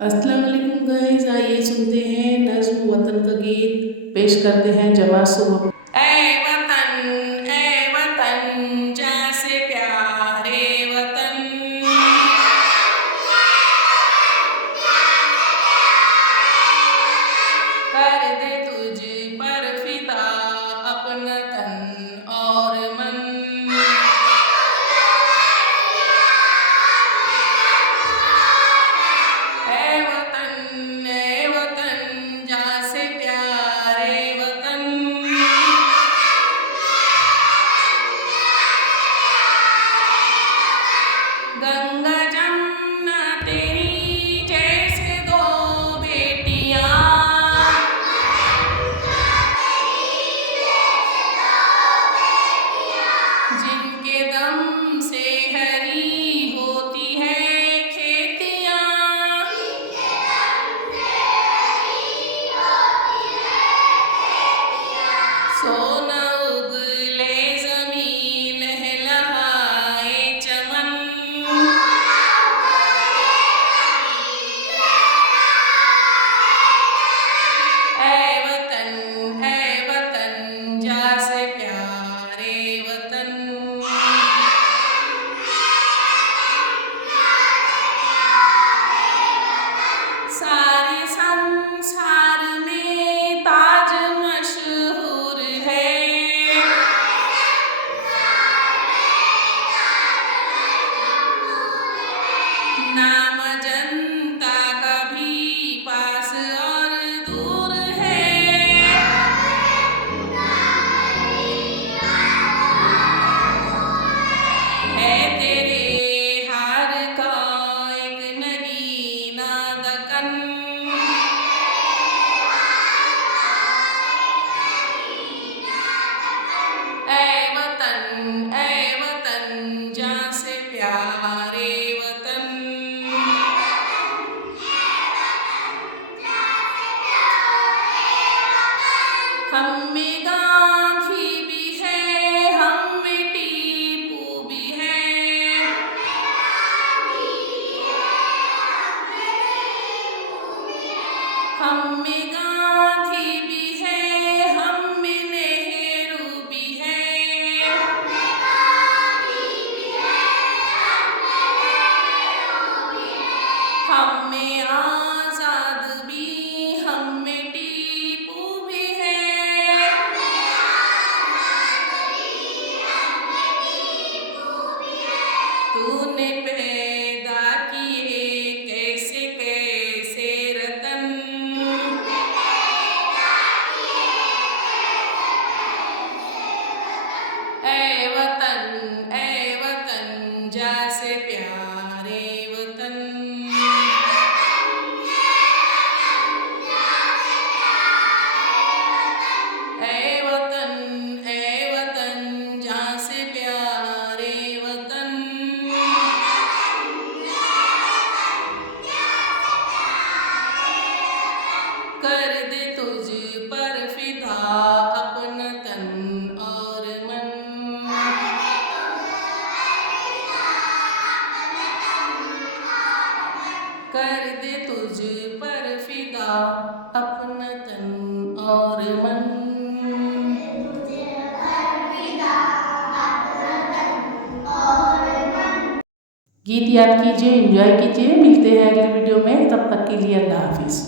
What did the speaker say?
अस्सलाम वालेकुम गाइस, आइए सुनते हैं नज़्म वतन का गीत। पेश करते हैं जमा सुबह। ए वतन जैसे प्यारे वतन, कर दे तुझ पर फिदा अपना तन और मन। ए वतन जैसे प्यारे वतन, गंगा जमुना तेरी जैसे दो बेटियां, जिनके दम से हरी होती है खेतियां। सोना उगले ज़मीन लहलहाए चमन, ए वतन जैसे प्यारे वतन। सारे संसार में ताज मशहूर है, नाम जनता का भी पास और दूर है। तेरे हार का एक नगीना दकन, ए वतन जैसे प्यारे वतन। हम में गांधी भी है, हम में टीपू भी है, हम में गांधी भी है, हम में नेहरू भी है, हम में आजाद भी, हम में टीपू भी है। तूने पैदा किए कैसे कैसे रतन, ए वतन जैसे प्यारे वतन। ए वतन जैसे प्यारे वतन, कर दे तुझ पर फिदा अपना तन और मन। कर दे तुझ पर फिदा अपना तन और मन। गीत याद कीजिए, एंजॉय कीजिए। मिलते हैं अगले वीडियो में, तब तक के लिए अल्लाह हाफिज़।